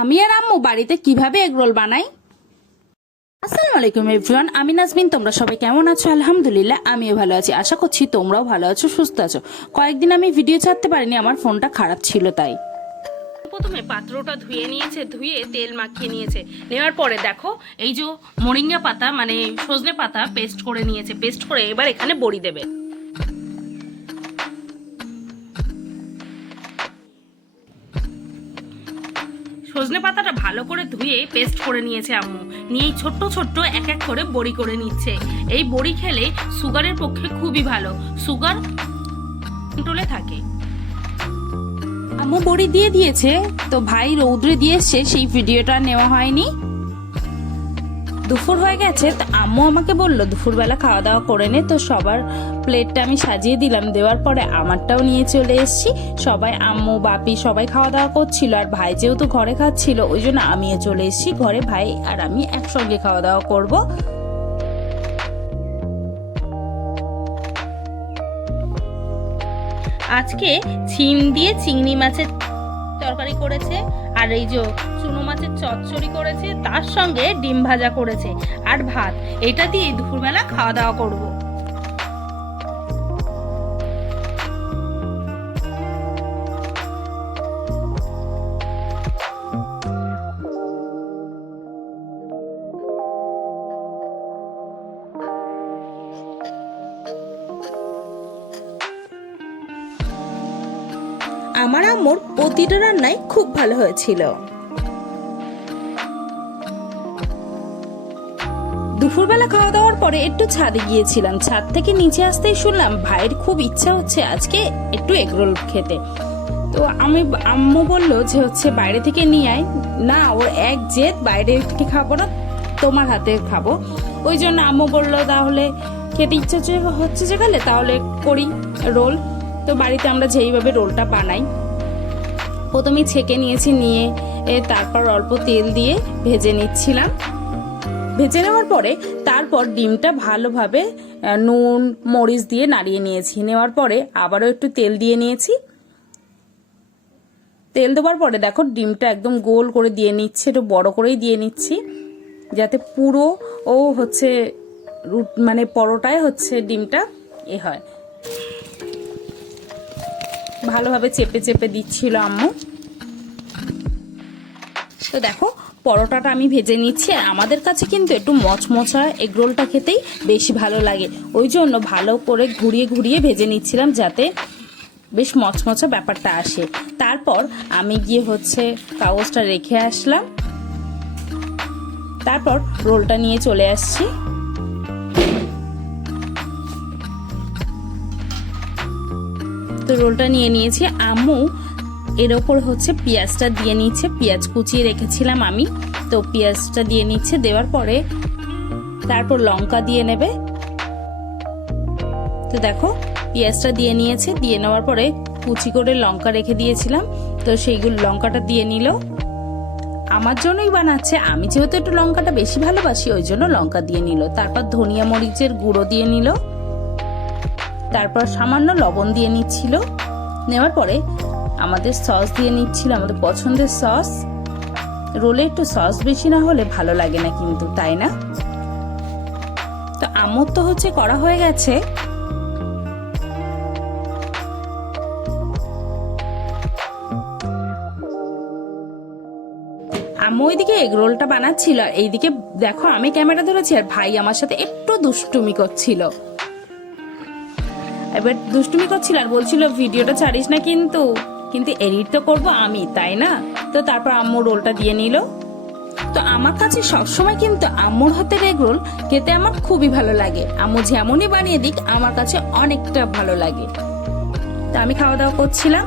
আমি আর আম্মু বাড়িতে কিভাবে এগরোল বানাই। আসসালামু আলাইকুম এভরিওয়ান, আমি নাজমিন। তোমরা সবাই কেমন আছো? আলহামদুলিল্লাহ আমিও ভালো আছি। আশা করছি তোমরাও ভালো আছো, সুস্থ আছো। কয়েকদিন আমি ভিডিও ছাড়তে পারিনি, আমার ফোনটা খারাপ ছিল তাই। প্রথমে পাত্রটা ধুয়ে নিয়েছে, ধুয়ে তেল মাখিয়ে নিয়েছে। নেওয়ার পরে দেখো এই যে মোরিঙ্গা পাতা মানে সজনে পাতা পেস্ট করে নিয়েছে। পেস্ট করে এবার এখানে বড়ি দেবে। সজনে পাতাটা ভালো করে ধুয়ে পেস্ট করে নিয়েছে আম্মু। নিয়ে ছোট্ট ছোট্ট এক এক করে বড়ি করে নিচ্ছে। এই বড়ি খেলে সুগারের পক্ষে খুবই ভালো, সুগার কন্ট্রোলে থাকে। আম্মু বড়ি দিয়ে দিয়েছে, তো ভাই রৌদ্রে দিয়ে এসছে, সেই ভিডিওটা নেওয়া হয়নি। দুপুর হয়ে গেছে, তো আম্মু আমাকে বললো দুপুরবেলা খাওয়া দাওয়া করে নে। তো সবার প্লেটটা আমি সাজিয়ে দিলাম, দেওয়ার পরে আমারটাও নিয়ে চলে এসেছি। সবাই আম্মু বাপি সবাই খাওয়া দাওয়া করছিল, আর ভাই যেহেতু ঘরে খাচ্ছিল ওই জন্য আমিও চলে এসেছি ঘরে। ভাই আর আমি একসঙ্গে খাওয়া দাওয়া করব। আজকে ছিম দিয়ে চিংড়ি মাছের তরকারি করেছে, আর এই যে চুনো মাছের চচ্চড়ি করেছে, তার সঙ্গে ডিম ভাজা করেছে আর ভাত। এটা দিয়ে দুপুরবেলা খাওয়া দাওয়া করব। আমার আম্মুর প্রতিটা রান্নাই খুব ভালো হয়েছিল। দুপুরবেলা খাওয়া দাওয়ার পরে একটু ছাদে গিয়েছিলাম। ছাদ থেকে নিচে আসতেই শুনলাম ভাইয়ের খুব ইচ্ছা হচ্ছে আজকে একটু এগরোল খেতে। তো আম্মু বললো যে হচ্ছে বাইরে থেকে নিয়ে আয়। না, ওর এক জেদ, বাইরে থেকে খাবো না, তোমার হাতে খাবো। ওই জন্য আম্মু বললো তাহলে খেতে ইচ্ছা হচ্ছে যেখানে তাহলে করি রোল। তো বাড়িতে আমরা যেইভাবে রোলটা বানাই, প্রথমে ছেঁকে নিয়েছি, নিয়ে তারপর অল্প তেল দিয়ে ভেজে নিচ্ছিলাম। ভেজে নেওয়ার পরে তারপর ডিমটা ভালোভাবে নুন মরিচ দিয়ে নাড়িয়ে নিয়েছি। নেওয়ার পরে আবারও একটু তেল দিয়ে নিয়েছি। তেল দেওয়ার পরে দেখো ডিমটা একদম গোল করে দিয়ে নিচ্ছে, একটু বড় করেই দিয়ে নিচ্ছি, যাতে পুরো ও হচ্ছে মানে পরোটায় হচ্ছে ডিমটা হয়। ভালোভাবে চেপে চেপে দিচ্ছিল আম্মু। তো দেখো পরোটাটা আমি ভেজে নিচ্ছি। আর আমাদের কাছে কিন্তু একটু মচমচা এগরোলটা খেতেই বেশি ভালো লাগে, ওই জন্য ভালো করে ঘুরিয়ে ঘুরিয়ে ভেজে নিচ্ছিলাম যাতে বেশ মচমচা ব্যাপারটা আসে। তারপর আমি গিয়ে হচ্ছে কাগজটা রেখে আসলাম, তারপর রোলটা নিয়ে চলে আসছি। তো রোলটা নিয়ে নিয়েছি। আম্মু এর ওপর হচ্ছে পেঁয়াজটা দিয়ে নিচ্ছে, পেঁয়াজ কুচিয়ে রেখেছিলাম আমি, তো পেঁয়াজটা দিয়ে নিচ্ছে। দেওয়ার পরে তারপর লঙ্কা দিয়ে নেবে। তো দেখো পেঁয়াজটা দিয়ে নিয়েছে, দিয়ে নেওয়ার পরে কুচি করে লঙ্কা রেখে দিয়েছিলাম, তো সেইগুলো লঙ্কাটা দিয়ে নিল। আমার জন্যই বানাচ্ছে, আমি যেহেতু একটু লঙ্কাটা বেশি ভালোবাসি ওই জন্য লঙ্কা দিয়ে নিল। তারপর ধনিয়া মরিচের গুঁড়ো দিয়ে নিল, তারপর সামান্য লবণ দিয়ে নিচ্ছিল। নেওয়ার পরে আমাদের সস দিয়ে নিচ্ছিল, আমাদের পছন্দের সস। রোলে একটু সস বেশি না হলে ভালো লাগে না কিন্তু, তাই না? তো আমার তো হচ্ছে করা হয়ে গেছে। আম্মু ওইদিকে এগ রোলটা বানাচ্ছিল, এইদিকে দেখো আমি ক্যামেরা ধরেছি আর ভাই আমার সাথে একটু দুষ্টুমি করছিল। এবার দুষ্টুমি করছিল আর বলছিল ভিডিওটা ছাড়িস না, কিন্তু এডিট তো করবো আমি, তাই না? তো তারপর আম্মু রোলটা দিয়ে নিল। তো আমার কাছে সবসময় কিন্তু আম্মুর হাতের এগ রোল খেতে আমার খুবই ভালো লাগে। আম্মু যেমনই বানিয়ে দিক আমার কাছে অনেকটা ভালো লাগে। তো আমি খাওয়া দাওয়া করছিলাম।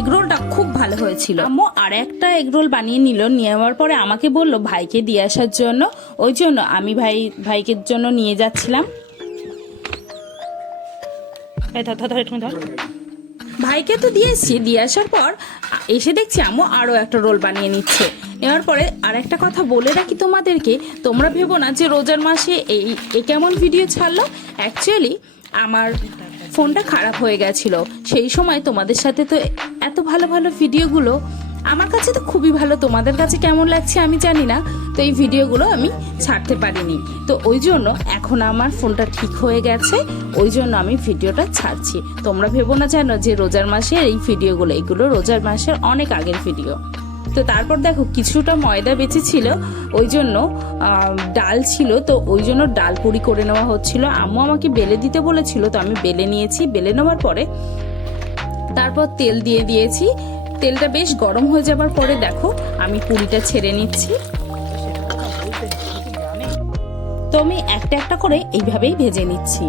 এগরোলটা খুব ভালো হয়েছিল। আম্মু আর একটা এগরোল বানিয়ে নিল, নেওয়ার পরে আমাকে বলল ভাইকে দিয়ে আসার জন্য, ওই জন্য আমি ভাইকে জন্য নিয়ে যাচ্ছিলাম। ভাইকে তো দিয়েছি, দিয়ে আসার পর এসে দেখছি আম্মু আরও একটা রোল বানিয়ে নিচ্ছে। নেওয়ার পরে আর একটা কথা বলে রাখি তোমাদেরকে, তোমরা ভেবো না যে রোজার মাসে এই কেমন ভিডিও ছাড়লো। অ্যাকচুয়ালি আমার ফোনটা খারাপ হয়ে গেছিল, সেই সময় তোমাদের সাথে তো এত ভালো ভালো ভিডিওগুলো আমার কাছে তো খুবই ভালো, তোমাদের কাছে কেমন লাগছে আমি জানি না, তো এই ভিডিওগুলো আমি ছাড়তে পারিনি। তো ওই জন্য এখন আমার ফোনটা ঠিক হয়ে গেছে, ওই জন্য আমি ভিডিওটা ছাড়ছি। তোমরা ভেবো না জানো যে রোজার মাসের এই ভিডিওগুলো, এগুলো রোজার মাসের অনেক আগের ভিডিও। তো তারপর দেখো কিছুটা ময়দা বেঁচে ছিল, ওই জন্য ডাল ছিল, তো ওই জন্য ডাল পুরি করে নেওয়া হচ্ছিল। আম্মু আমাকে বেলে দিতে বলেছিল, তো আমি বেলে নিয়েছি। বেলে নেওয়ার পরে তারপর তেল দিয়ে দিয়েছি। তেলটা বেশ গরম হয়ে যাবার পরে দেখো আমি পুরিটা ছেড়ে নিচ্ছি। তো আমি একটা একটা করে এইভাবেই ভেজে নিচ্ছি।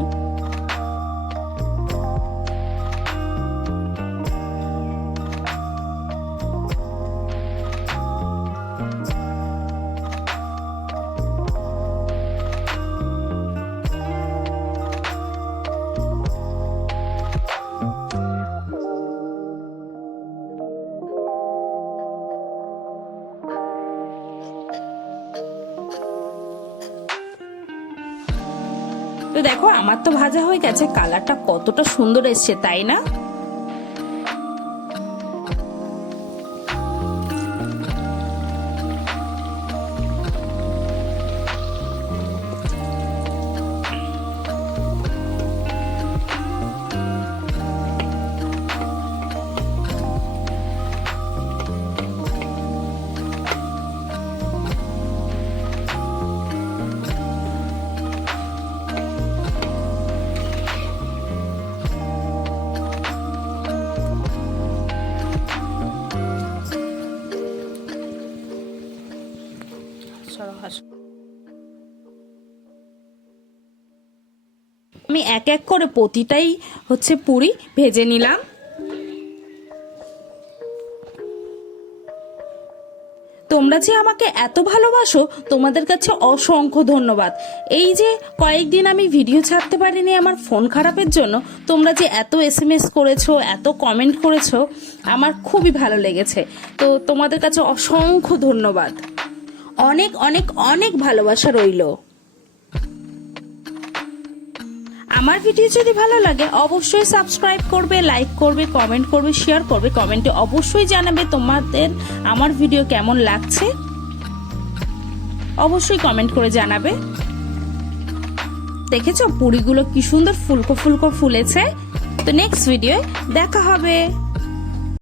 তো দেখো আমার তো ভাজা হয়ে গেছে, কালারটা কতটা সুন্দর এসছে তাই না? আমি এক এক করে প্রতিটাই পুরি ভেজে নিলাম। তোমরা যে আমাকে এত ভালোবাসো, তোমাদের কাছে অসংখ্য ধন্যবাদ। এই যে কয়েকদিন আমি ভিডিও ছাড়তে পারিনি আমার ফোন খারাপের জন্য, তোমরা যে এত SMS করেছো, এত কমেন্ট করেছো, আমার খুবই ভালো লেগেছে। তো তোমাদের কাছে অসংখ্য ধন্যবাদ, অনেক অনেক অনেক ভালোবাসা রইল। আমার ভিডিও যদি ভালো লাগে অবশ্যই সাবস্ক্রাইব করবে, লাইক করবে, কমেন্ট করবে, শেয়ার করবে। কমেন্টে অবশ্যই জানাবে তোমাদের আমার ভিডিও কেমন লাগছে, অবশ্যই কমেন্ট করে জানাবে। দেখেছো পুরিগুলো কি সুন্দর ফুলকো ফুলকো ফুলেছে। তো নেক্সট ভিডিওয়ে দেখা হবে।